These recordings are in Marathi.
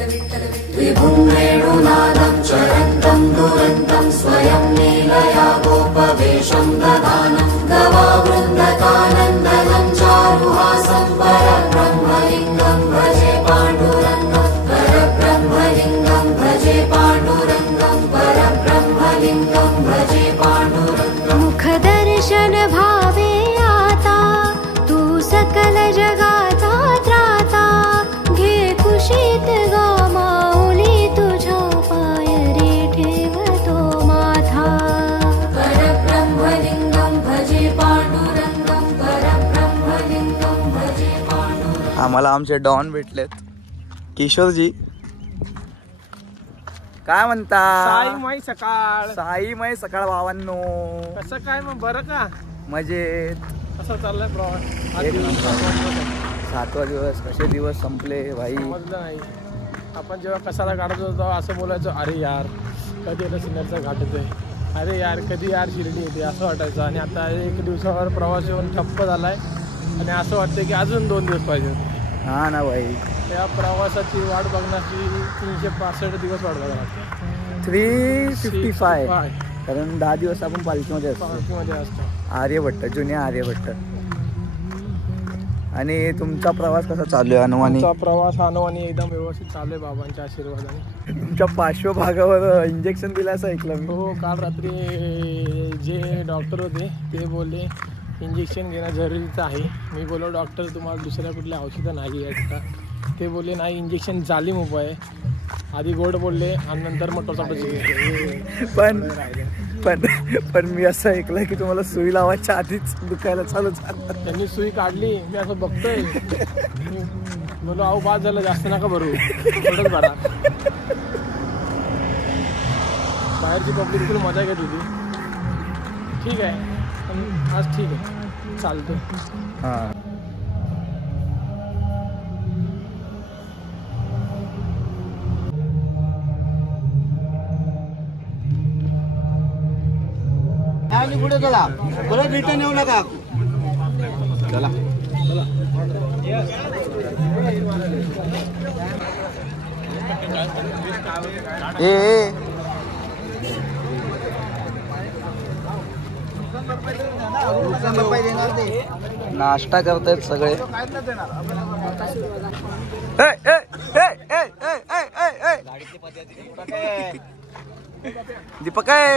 विभुं वेणुनादं चरन्तं दुरन्तं स्वयं लीलया गोपवेशं ददानं गवावृन्दकानन्दनं चारुहासं परब्रह्मलिङ्गं भजे पाण्डुरङ्गं परब्रह्मलिङ्गं भजे पाण्डुरङ्गं परब्रह्मलिङ्गं भजे पाण्डुरङ्गं मुखदर्शन भावे आता तू सकल जगाचा त्राता घे कुशीत गा माऊली तुझ्या पाय रे ठेवतो माथा परब्रह्मलिङ्गं भजे पाण्डुरङ्गं परब्रह्मलिङ्गं भजे पाण्डुरङ्गं। आम्हाला आमचे डॉन भेटलेत किशोरजी, काय म्हणता? साईमय सकाळ, साईमय सकाळ भावांनो, कसं काय मग बरं का? मजेत. कसं चाललंय प्रवास? 7वा दिवस, कसे दिवस संपले भाई समजलं नाही. आपण जेव्हा कसाला काढत होतो असं बोलायचो, अरे यार कधी येतं सिन्नरचा घाट येतोय, अरे यार कधी यार शिर्डी येते असं वाटायचं. आणि आता 1 दिवसावर प्रवास येऊन ठप्प झालाय आणि असं वाटतं की अजून 2 दिवस पाहिजे. हा ना भाई, त्या प्रवासाची वाट बघण्याची 365 दिवस वाट बघायला लागते. 355, कारण 10 दिवस आपण पालखीमध्ये असतो. आर्यभट्ट, जुन्या आर्यभट्ट. आणि तुमचा प्रवास कसा चालू आहे अनुवानी? तुमचा प्रवास अनुवानी एकदम व्यवस्थित चालू आहे बाबांच्या आशीर्वादाने. तुमच्या पार्श्वभागावर इंजेक्शन दिलं असं ऐकलं मी. हो, काल रात्री जे डॉक्टर होते ते बोलले इंजेक्शन घेणं जरुरीचं आहे. मी बोललो डॉक्टर तुम्हाला दुसऱ्या कुठल्या औषधं नाही आहेत का? ते बोलले नाही, इंजेक्शन जालीम उपाय आहे. आधी गोड बोलले आणि नंतर मग टोचा पण मी असं ऐकलं की तुम्हाला सुई लावायच्या आधीच दुखायला चालू झालं. त्यांनी सुई काढली, मी असं बघतोय, बोलो अहो बाद झालं, जास्त नका भरू, थोडंच भरा. बाहेरची पब्लिक बिलकुल मजा घेत होती. ठीक आहे, पण आज ठीक आहे, चालतं. हां, पुढे चला, परत रिटर्न येऊ नका. चला नाश्ता करतायत सगळे. दीपक आहे,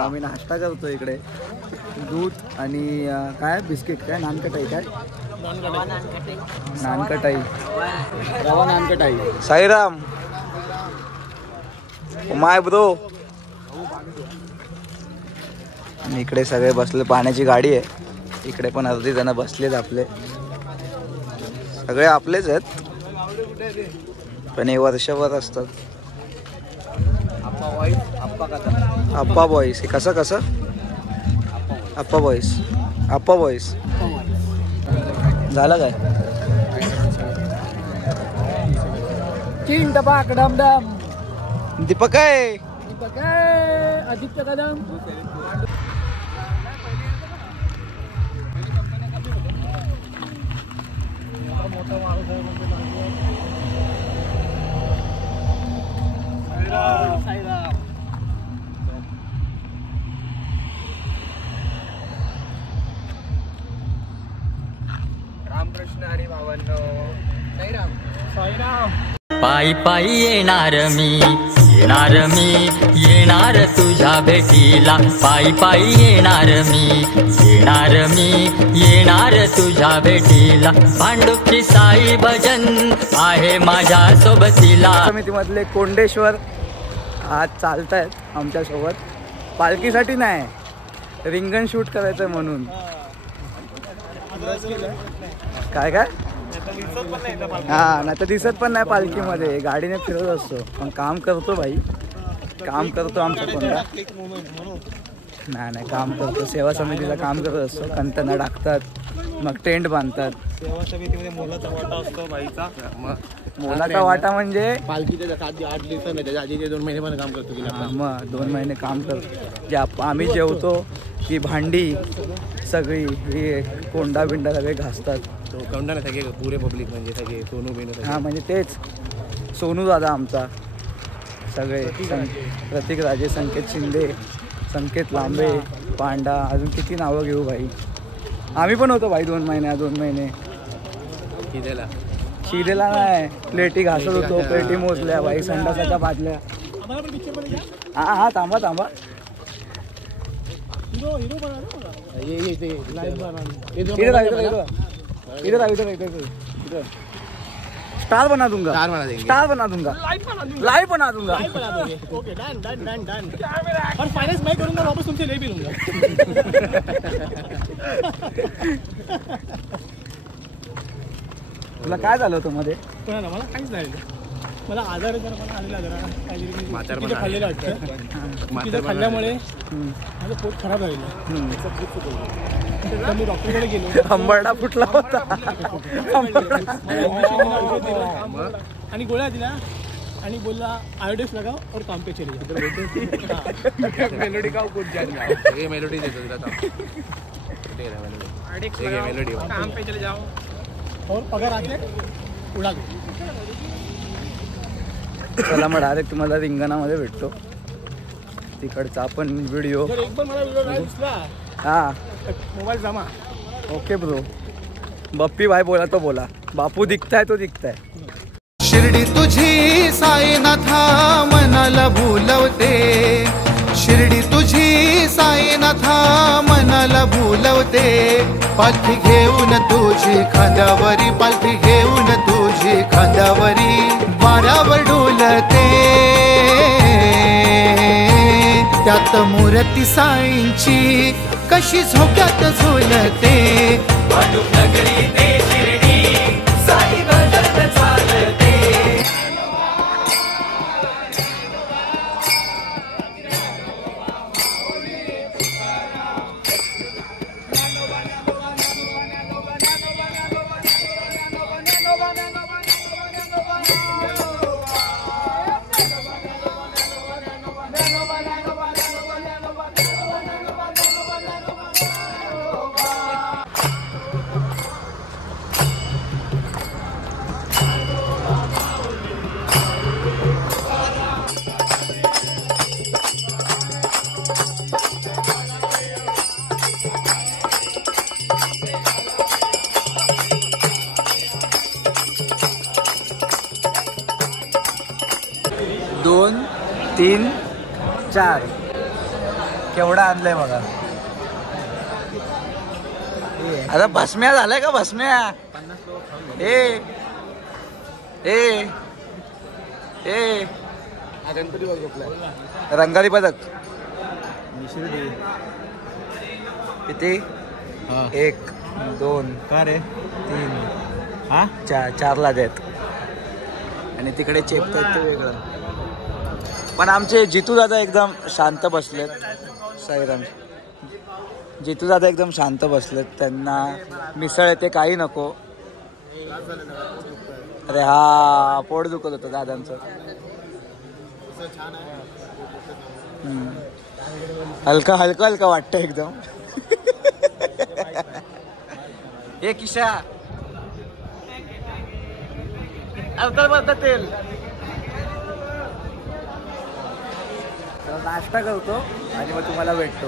आम्ही नाश्ता करतो इकडे. दूध आणि काय बिस्किट, काय नानकटाई, काय नानकटाई, रवा नानकटाई. साईराम माय ब्रो. आणि इकडे सगळे बसले, पाण्याची गाडी आहे इकडे पण, अर्धी जण बसलेत. आपले सगळे आपलेच आहेत, पण हे वर्षभर असतात. अप्पा बॉईस, हे कसं अप्पा बॉईस झालं काय? 3 टपाक डम डम. दीपक आहे, आदित्य कदम. मोठा माणूस आहे. रामकृष्ण हरी भावांनो. साईराम, साईराम. पायी पायी येणार मी येणार तुझ्या भेटीला. पायी पायी येणार मी येणार तुझ्या भेटीला. भांडुपची साई भजन आहे माझ्या सोबतीला. समितीमधले कोंडेश्वर आज चालतायत आमच्या सोबत. पालखीसाठी नाही, रिंगण शूट करायचं म्हणून. काय काय हा, नाही तर दिसत पण नाही पालखीमध्ये, गाडीने फिरत असतो. पण काम करतो भाई, काम करतो आमचा कोंडा. नाही काम करतो, सेवा समितीला काम करत असतो. कंटना टाकतात, मग टेंट बांधतात. सेवा समितीमध्ये मोलाचा वाटा असतो बाईचा. मोलाचा वाटा म्हणजे पालखीच्या 8 दिवस नाही, त्याच्या आधी 2 महिने पण काम करतो. मग 2 महिने काम करतो. जे आम्ही जेवतो ती भांडी सगळी, ही कोंडा बिंडा सगळे घासतात. तो कौंडा ना सगळे पुरे पब्लिक म्हणजे सगळे सोनू बिनू सगळे. हां म्हणजे तेच सोनू दादा आमचा सगळे प्रतीक राजे, संकेत शिंदे, संकेत लांबे, पांडा, अजून किती नावं घेऊ भाई. आम्ही पण होतो भाई 2 महिने शिदेला नाही, प्लेटी घासत होतो, प्लेटी मोजल्या भाई, संडासाच्या बादल्या. हा थांबा इधर स्टार बना दूंगा, स्टार बना दूंगा, लाइव बना दूंगा. Okay done. और फाइनेंस मैं करूंगा, वापस तुमसे ले भी लूंगा. तुला काय झालं होतं मध्ये? मला काहीच नाही, मला आजार मला आलेला जरा काहीतरी खाल्लेलं वाटतं. तिथं खाल्ल्यामुळे माझं पोट खराब झालेलं. तर मी डॉक्टरकडे गेलो, हंबरडा फुटला होता आणि गोळ्या दिल्या आणि बोलला आयोडेक्स लगाओ और काम पे चले जाओ. मेलोडी गाव कुछ जान ये मेलोडी देतो तुला मेलोडी काम पे चले जाओ और पगार आके उडा दो. चला मग डायरेक्ट तुम्हाला रिंगणामध्ये भेटतो. तिकडचा आपण व्हिडिओ. जर एक पण मला व्हिडिओ नाही दिसला, हा मोबाईल जमा. Okay bro. बप्पी भाई बोला तो बोला, बापू दिखताय तो दिखताय. शिर्डी तुझी साईनाथा मनाला भुलवते, शिर्डी तुझी साईनाथा मनाला भुलवते. पालखी घेऊन तुझी खांद्यावरी, पालखी घेऊन तुझी खांद्यावरी वाऱ्यावर डोलते. त्यात मूर्ती साईंची कशी झोक्यात झुलते. दोन, 3, 4 केवढा आणलंय बघा. आता भस्म्या झालाय का भस्म्या? ए रंगारी पदक किती? 1, 2 का रे 3 4 ला देत. आणि तिकडे चेपतात ते वेगळं. पण आमचे जितू दादा एकदम शांत बसलेत. साईराम जितू दादा एकदम शांत बसलेत. त्यांना मिसळ येते, काही नको. अरे हा पोट दुखत होतं दादांचं. हलका वाटतं एकदम. हे किशा अर्धा तेल. नाश्ता करतो आणि मग तुम्हाला भेटतो.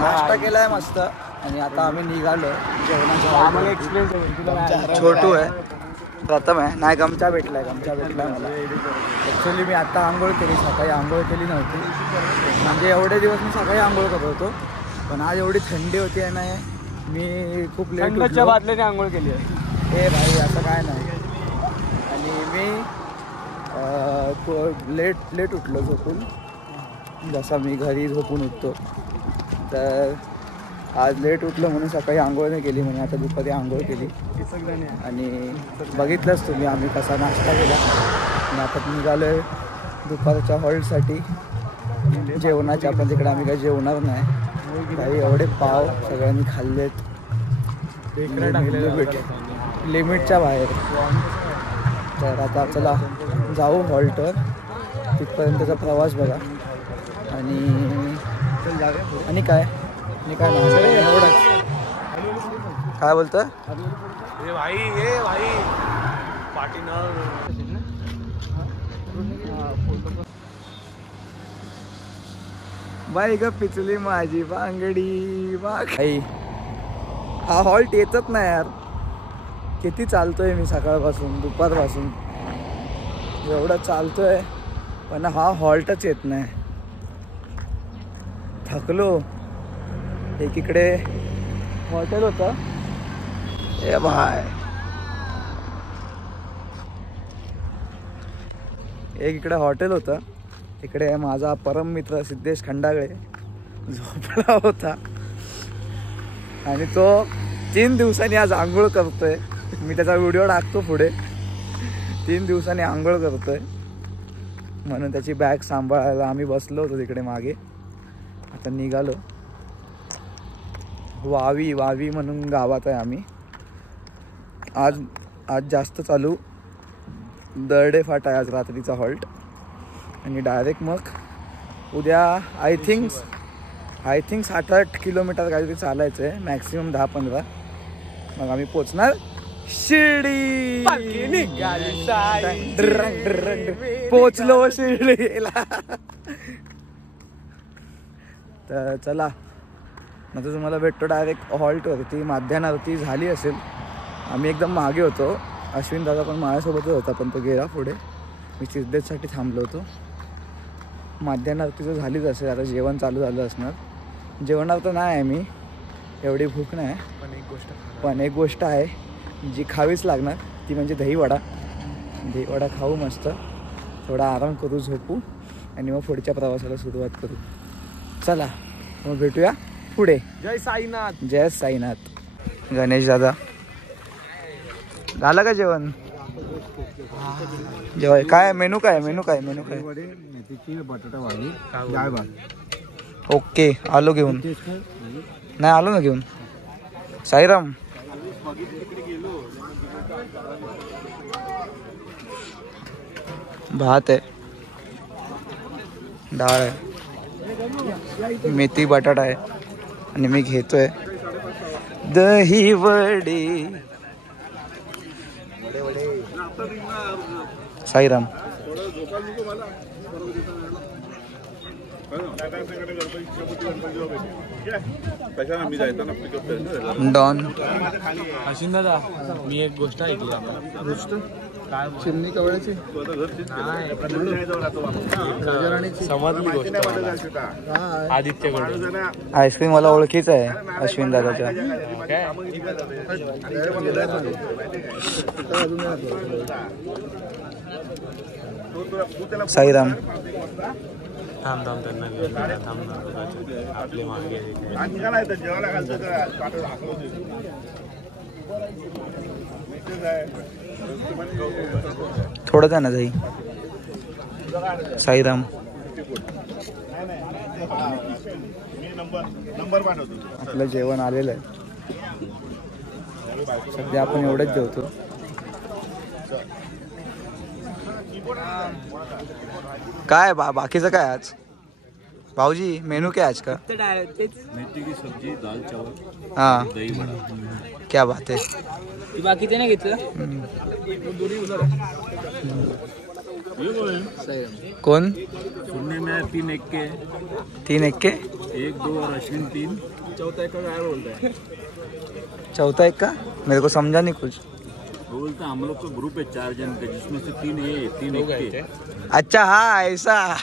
नाश्ता केलाय मस्त आणि आता आम्ही निघालो जेवणाच्या. छोटू आहे, प्रथम आहे, नाही गमचा भेटलाय मला. ॲक्च्युली मी आता आंघोळ केली, सकाळी आंघोळ केली नव्हती. म्हणजे एवढे दिवस मी सकाळी आंघोळ करत होतो, पण आज एवढी थंडी होती आहे ना, मी खूप लेटच्या बादल्याने आंघोळ केली आहे. हे भाई असं काय नाही. आणि मी लेट उठलो झोपून, जसा मी घरी झोपून उठतो. तर आज लेट उठलो म्हणून सकाळी आंघोळ नाही केली, म्हणून आता दुपारी आंघोळ केली. आणि बघितलंच तुम्ही आम्ही कसा नाश्ता केला. आणि आता निघालो आहे दुपारच्या हॉल्टसाठी जेवणाच्या. आपण तिकडे आम्ही काही जेवणार नाही. काही एवढे पाव सगळ्यांनी खाल्लेत लिमिटच्या बाहेर. तर आता चला जाऊ हॉल्टवर, तिथपर्यंतचा प्रवास बघा. आणि काय मी काय नाही एवढंच. काय बोलतं बाई ग पिचली माझी बांगडी बाई. हा हॉल्ट येतच नाही यार. किती चालतोय मी सकाळपासून दुपारपासून एवढं चालतोय पण हा हॉल्टच येत नाही. थकलो. एकीकडे हॉटेल होतं ए भाय, एक इकडे हॉटेल होतं, तिकडे माझा परम मित्र सिद्धेश खंडागळे झोपला होता आणि तो 3 दिवसांनी आज आंघोळ करतोय. मी त्याचा व्हिडिओ टाकतो पुढे. 3 दिवसांनी आंघोळ करतोय म्हणून त्याची बॅग सांभाळायला आम्ही बसलो होतो तिकडे मागे. आता निघालो. वावी म्हणून गावात आहे आम्ही. आज जास्त चालू दर्डे फाटा आहे आज रात्रीचा हॉल्ट आणि डायरेक्ट मग उद्या आय थिंक 7-8 किलोमीटर काहीतरी चालायचं आहे, मॅक्सिमम 10-15. मग आम्ही पोचणार शिर्डी. पोचलो शिर्डीला. तर चला नंतर तुम्हाला भेटतो डायरेक्ट हॉल्टवरती. माध्यानावरती झाली असेल. आम्ही एकदम मागे होतो. अश्विन दादा पण माझ्यासोबतच होता पण तो गेला पुढे. मी सिद्धेशसाठी थांबलो होतो. माध्यानावरती तर झालीच असेल. आता जेवण चालू झालं असणार. जेवणार तर नाही आहे मी, एवढी भूक नाही. पण एक गोष्ट आहे जी खावीच लागणार, ती म्हणजे दहीवडा. दहीवडा खाऊ मस्त, थोडा आराम करू, झोपू आणि मग पुढच्या प्रवासाला सुरुवात करू. चला मग भेटूया पुढे. जय साईनाथ. जय साईनाथ. गणेश दादा झालं का जेवण? जेवण काय मेनू काय? बटाटा भाजी, डाळ भात. ओके आलो घेऊन. नाही आलो ना घेऊन. साईराम. भात आहे, डाळ आहे, मेथी बटाटा आहे आणि मी घेतोय दही वडे. साईराम. डॉन. अश्विन दादा मी एक गोष्ट ऐकली. गोष्ट काय? चिमणी कवळ्याची समजली गोष्ट. आदित्यकडे आईस्क्रीम मला ओळखीच आहे अश्विन दादाच्या. साईराम. थांब त्यांना आपले मागे थोडं द्या ना दही. साईराम. आपलं जेवण आलेलं आहे. सध्या आपण एवढंच जेवतो. काय बाकीचं काय आज भाऊजी? मेनू क्या आज का? मेथी की सब्जी, दाल चावल, हाँ दही बड़ा. क्या बात है. बाकीचं नाही घेतलं. कौन? सुनने में 3 एक्के. 3 एक्के? 1, 2 और अश्विन 3. चौथा एक काय बोलताय? चौथा एक का? मेरे को समझा नहीं कुछ. बोलता हम लोग का ग्रुप है 4 जन का, जिसमें से 3 है 3 एक्के. अच्छा हाँ ऐसा.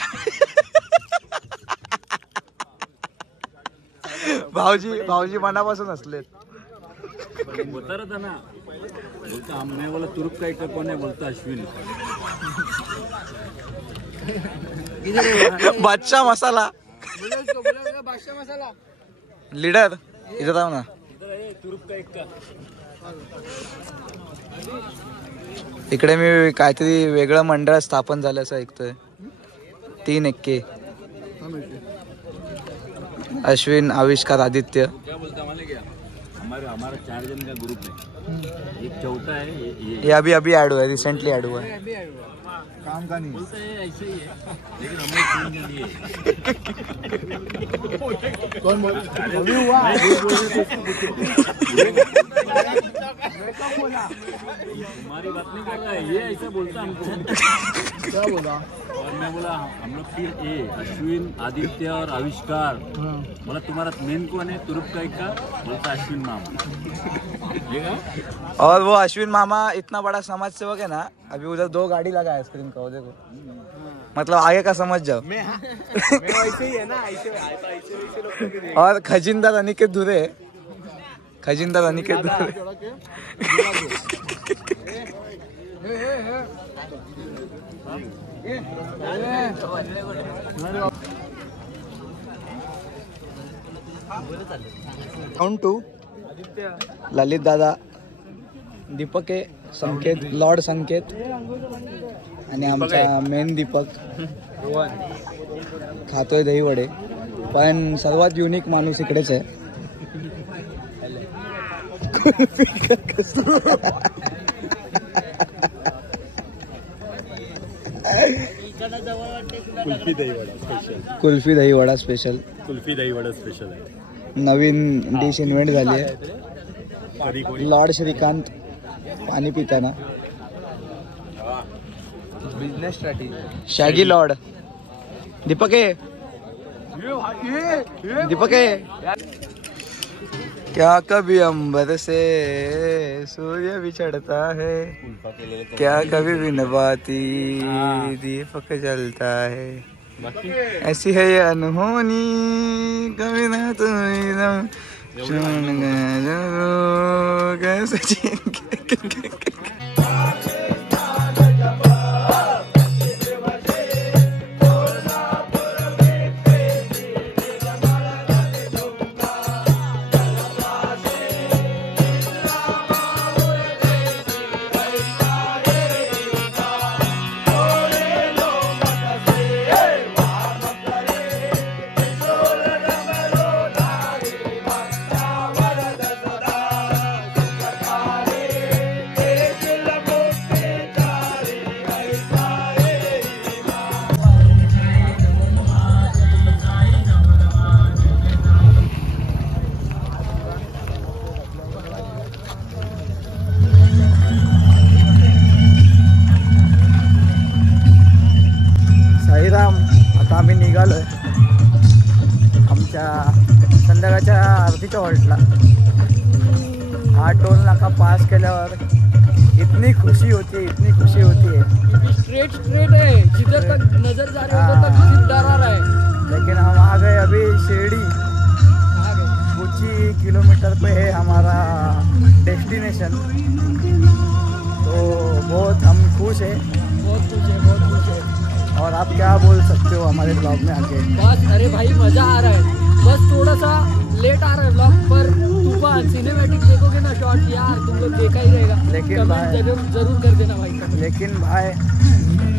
भाऊजी मनापासून असलेत. बता रहा था ना, बोलता हमने वाला तुरुप का एक्का कौन है? बोलता अश्विन. बादशाह मसाला. लीडर इधर आओ ना. इकडे मी काहीतरी वेगळं मंडळ स्थापन झालं असं ऐकतोय. 3 एक्के. अश्विन, आविष्कार, आदित्य. क्या बोलता मालूम क्या? हमारा 4 जन का ग्रुप है. एक चौथा है ये अभी ऐड हुआ है, रिसेंटली ऐड हुआ है. काम का नहीं बोलते हैं ऐसे ही है लेकिन हम लोग तीन जन ही है। कौन बोल अभी हुआ तुम्हारी बात नहीं कर रहा है, ये ऐसा बोलता हमको। क्या बोला? और मैं बोला हम लोग तीन ए अश्विन आदित्य और आविष्कार। बोला तुम्हारा मेन कौन है तुरुप का एक का? बोलता अश्विन मामा। और वो अश्विन मामा इतना बड़ा समाज सेवक है ना, अभी उधर 2 गाड़ी लगा है स्क्रीन का, वो देखो। मतलब आगे का समझ जाओ। मैं वैसे ही है ना, ऐसे और खजिनदार अनिकेत धुरे, खजिनदार अनिकेत धुरे। काउंट 2 ललित दादा, दीपक आहे, संकेत, लॉर्ड संकेत आणि आमचा मेन दीपक खातोय दही वडे. पण सर्वात युनिक माणूस इकडेच आहे. कुल्फी दही वडा स्पेशल. कुल्फी दही वडा स्पेशल आहे. नवीन डिश इन्व्हेंट झाली आहे. लॉर्ड श्रीकांत पाणी पिताना. Business strategy shaggy lord. Deepak आहे, दीपक आहे. क्या कभी अंबर से सूर्य भी चढ़ता है, क्या कभी बिन बाती दीपक जलता है. ऐसी है ये अनहोनी कभी ना तुम कैसे आम्ही निघालोय आमच्या संध्याकाळच्या आरतीच्या हॉल्टला. हा टोल नाका पास केल्यावर इतनी खुशी होती, इतनी खुशी होती है. स्ट्रेट है, जिधर तक नजर जा रही है उधर तक सीधा रहा है. लेकिन हम आ गए अभी शिरडी. कुछ ही किलोमीटर पे है हमारा डेस्टिनेशन. तो बहुत हम खुश है, बहुत खुश है, बहुत खुश है. और आप क्या बोल सकते हो हमारे ब्लॉग में आके? बस अरे भाई मजा आ रहा है. बस थोड़ा सा लेट आ रहा है ब्लॉग पर. तूफान सिनेमैटिक देखोगे ना शॉट यार, तुम लोग देखा ही रहेगा. लेकिन भाई जरूर कर देना भाई. लेकिन भाई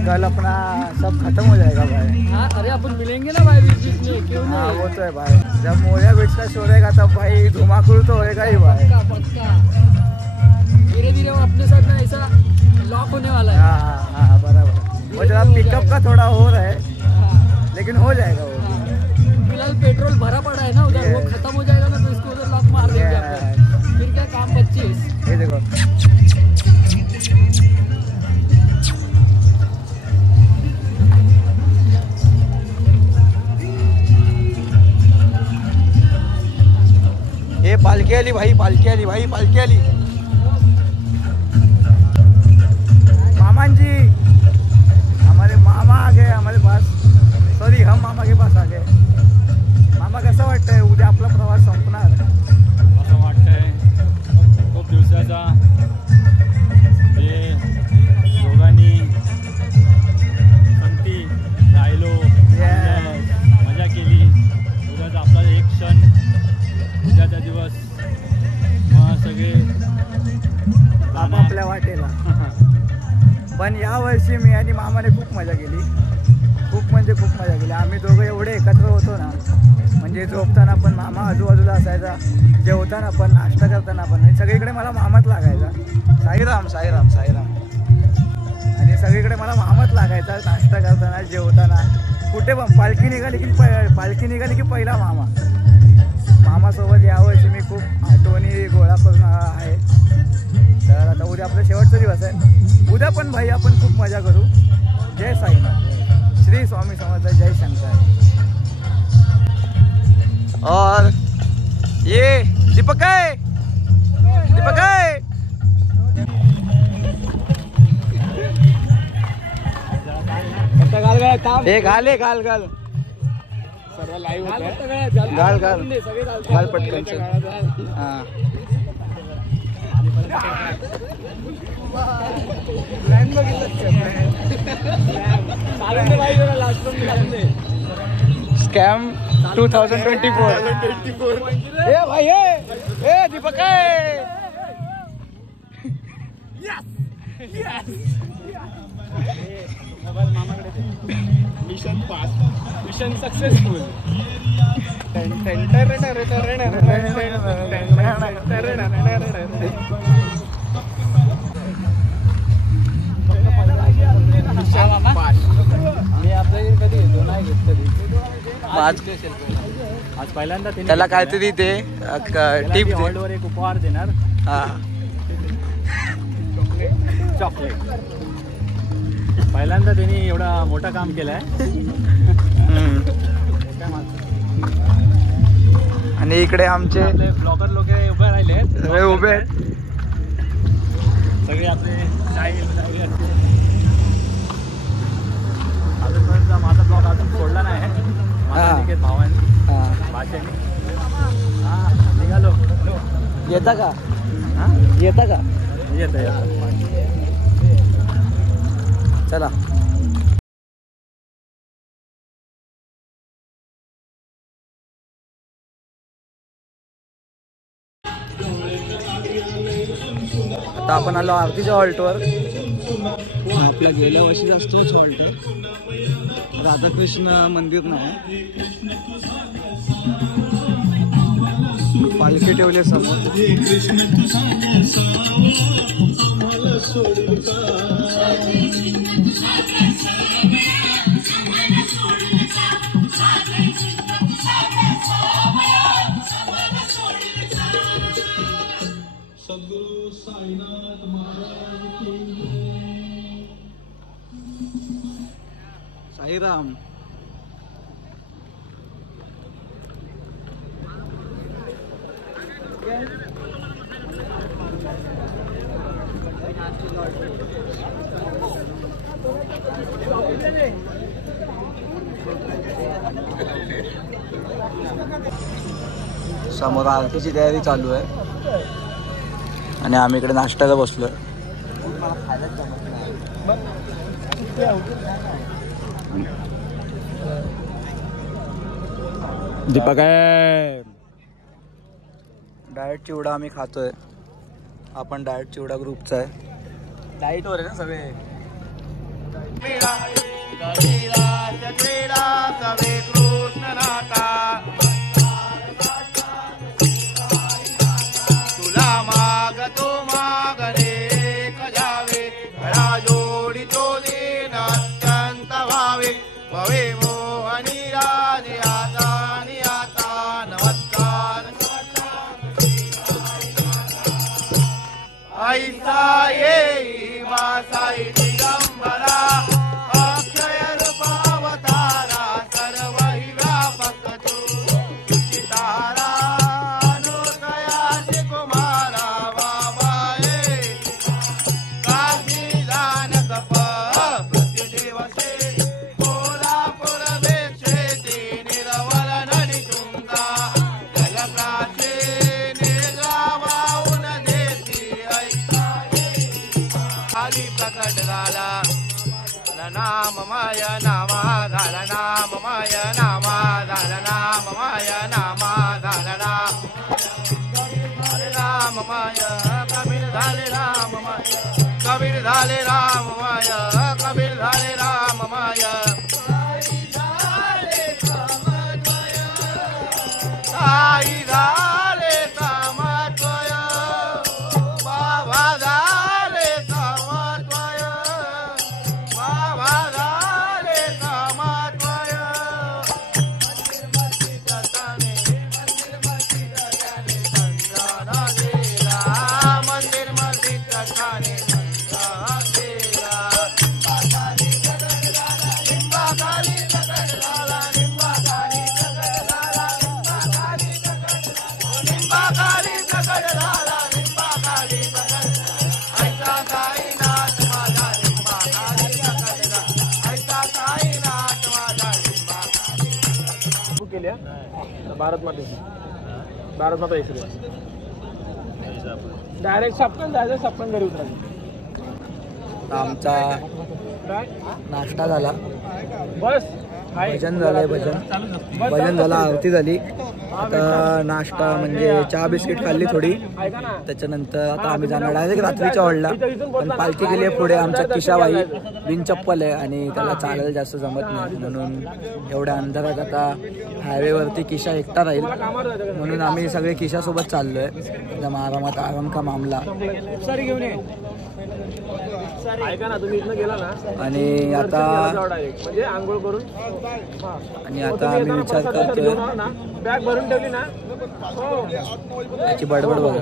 कल अपना सब खत्म हो जाएगा भाई. हाँ अरे अपन मिलेंगे ना भाई बीच बीच में, क्यों नहीं? हाँ वो तो है भाई. जब मोरिया बीच का शो रहेगा तब भाई धुमाकुल तो होएगा ही भाई. पक्का पक्का. धीरे धीरे वो अपने साथ में ऐसा लॉक होने वाला है. हाँ हाँ बराबर. वो जरा पिकअप का थोड़ा हो रहा है, लेकिन हो जाएगा वो. फिलहाल पेट्रोल भरा पड़ा है ना उधर, वो खत्म हो जाएगा ना तो इसको उधर लॉक मार देंगे अपन. फिर क्या काम 25. ये देखो ये पालकी आली भाई, पालकी आली भाई, पालकी आली. मामान जी, हमारे मामा आ गए हमारे पास. सॉरी हम मामा के पास आ गए. मामा कसं वाटतंय उद्या आपला प्रवास संपणार? असं वाटतंय खूप दिवसाचा हे दोघांनी संगती राहिलो, मजा केली. उद्याचा आपला एक क्षण, उद्याचा दिवस मग सगळे आपापल्या वाटेला. पण यावर्षी मी आणि मामाने खूप मजा केली. खूप म्हणजे खूप मजा केली. आम्ही दोघं एवढे एकत्र होतो ना, म्हणजे झोपताना पण मामा आजूबाजूला असायचा, जेवताना पण, नाश्ता करताना पण, सगळीकडे मला मामाच लागायचा. साईराम साईराम साईराम. आणि सगळीकडे मला मामाच लागायचा, नाश्ता करताना, जेवताना, कुठे पण. पालखी निघाली की पहिला मामा. मामासोबत यावर्षी मी खूप आठवणी गोळा करून आहे. तर आता उद्या आपला शेवटचा दिवस आहे. उद्या पण भाई आपण खूप मजा करू. जय साईनाथ, श्री स्वामी समर्थ, जय शंकर. और ये दीपक है, दीपक है. घाल सर्व लाईव्ह घाल पटकन. हां स्कॅम 2024. ए भाई ए दीपक आहे. Mission pass, mission successful. मी आपल्या कधी येतो नाही घेत कधी. आज पहिल्यांदा त्याला काहीतरी ते टिप वर्ल्डवर एक उपहार देणार. हा चॉकलेट. पहिल्यांदा त्यांनी एवढा मोठा काम केलंय. आणि इकडे आमचे ब्लॉगर लोक उभे राहिले उभे आहेत सगळे आपले. अजूनपर्यंत माझा ब्लॉग अजून सोडला नाही माझ्या भावांनी भाषेने. निघालो. येता का? येता का? येतं. चला. आता आपण आलो आरतीच्या हॉल्टवर. आपल्या गेल्या वर्षीचा तोच हॉल्ट आहे. राधाकृष्ण मंदिर नाही, पालखी ठेवली समोर. साईराम. समोर आरतीची तयारी चालू आहे आणि आम्ही इकडे नाश्त्याला बसलोय. दीपक आहे. डाएट चिवडा आम्ही खातोय. आपण डाएट चिवडा ग्रुपचा आहे. डाएटवर आहे ना सगळे. तुला मागतो मागणे कजावे घरा जोडी तो दिन अत्यंत भावे भवे मोहनी राजे आता आणि आता नमस्कार. ऐसा येई वासाई दिगंबरा अक्षय रूपावतारा सर्व हि व्यापक तू तारा अनुतयाचे कुमारा बाबाए काशी दान कप प्रत्यदिवसे कोल्हापूर वेक्षेती निरवल नडी तुंगा जलप्राचे निगावाऊन देती ऐसा आली प्रकट झाला नाम माय नामा झाला नाम माय नामा झाला नाम माय नामा झाला राम माय कबीर झाले राम माय कबीर झाले राम माय कबीर झाले राम माय साई झाले समत्वय बाबा झाले समत्वय भारत माता एक्सप्रेस डायरेक्ट सपकन जायचं, सपकन घरी उतरायचं. आमचा काय नाश्ता झाला, बस भजन झालंय, भजन झालं, आरती झाली. आता नाश्ता म्हणजे चहा बिस्किट खाल्ली थोडी. त्याच्यानंतर आता आम्ही जाणार डायरेक्ट रात्रीच्या हॉलला. पण पालखी गेली आहे पुढे. आमच्या किशाबाई बिन चप्पल आहे आणि त्याला चालायला जास्त जमत नाही, म्हणून एवढ्या अंधारात आता हायवेवरती किशा एकटा राहील, म्हणून आम्ही सगळे किशासोबत चाललोय. एकदम आरामात, आराम का मामला. ऐका ना, तुम्ही इथनं गेला ना आणि आता म्हणजे आंघोळ करून आणि आता आम्ही विचार करतोय बॅग भरून ठेवली ना त्याची बडबड बघा.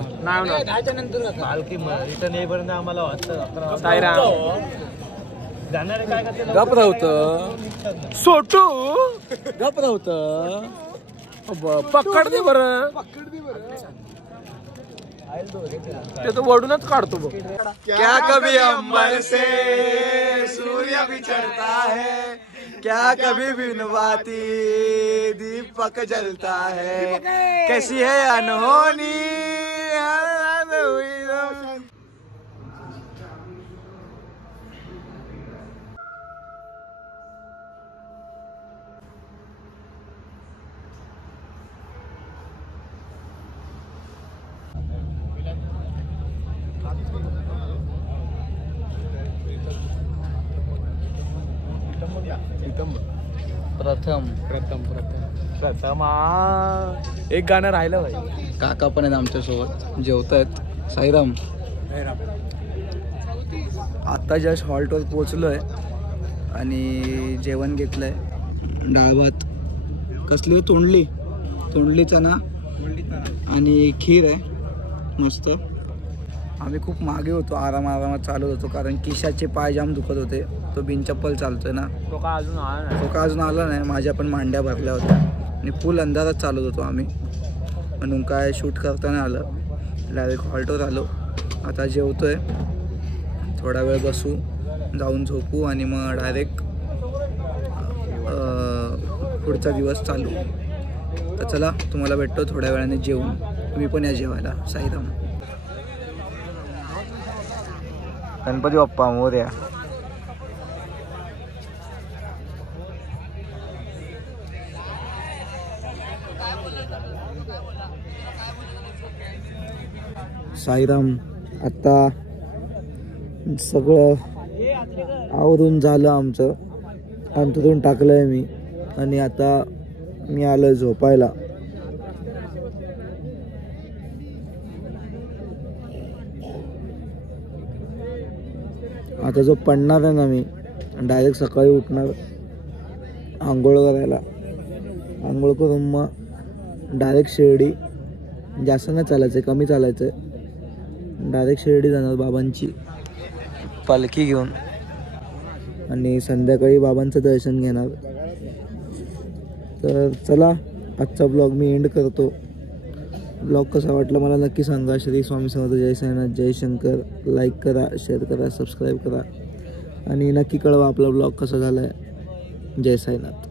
गप राहतं सोटू गप राहतं. पकड दे बरं, ते तो वडूनच काढतो बघ. क्या कभी अंबर से सूर्य भी चढ़ता है, क्या कभी बिनवाती दीपक जलता है, कैसी है अनहोनी. प्रथम एक गाणं राहिलं भाई. काका पण आहेत आमच्यासोबत, जेवतायत. साईराम. आता जस्ट हॉल्टवर पोचलोय आणि जेवण घेतलंय. डाळ भात, कसली तोंडलीचा ना, आणि खीर आहे मस्त. आम्ही खूप मागे होतो, आरामात चालत होतो, कारण किशाचे पाय जाम दुखत होते. तो बिनचप्पल चालतोय ना, तो का अजून आला नाही. माझ्या पण मांड्या भरल्या होत्या आणि फुल अंधारात चालत होतो आम्ही, म्हणून काय शूट करताना आलं. डायरेक्ट हॉल्टवर आलो. आता जेवतोय, थोडा वेळ बसू, जाऊन झोपू आणि मग डायरेक्ट पुढचा दिवस चालू. तर चला, तुम्हाला भेटतो थोड्या वेळाने जेवून. तुम्ही पण या जेवायला. साईराम. गणपती बाप्पा मोरया. साईराम. आता सगळं आवरून झालं आमचं, अंथरून टाकलंय मी आणि आता मी आलो झोपायला. आता जो पडणार आहे ना, मी डायरेक्ट सकाळी उठणार, आंघोळ करायला. आंघोळ करून मग डायरेक्ट शिर्डी. जास्त नाही चालायचं, कमी चालायचं. डायरेक्ट शिर्डी जाणार बाबांची पालखी घेऊन आणि संध्याकाळी बाबांचं दर्शन घेणार. तर चला, आजचा ब्लॉग मी एंड करतो. ब्लॉग कसा वाटला मला नक्की सांगा. श्री स्वामी समर्थ. जय साईनाथ, जय शंकर. लाईक करा, शेअर करा, सबस्क्राईब करा आणि नक्की कळवा आपला ब्लॉग कसा झाला आहे. जय साईनाथ.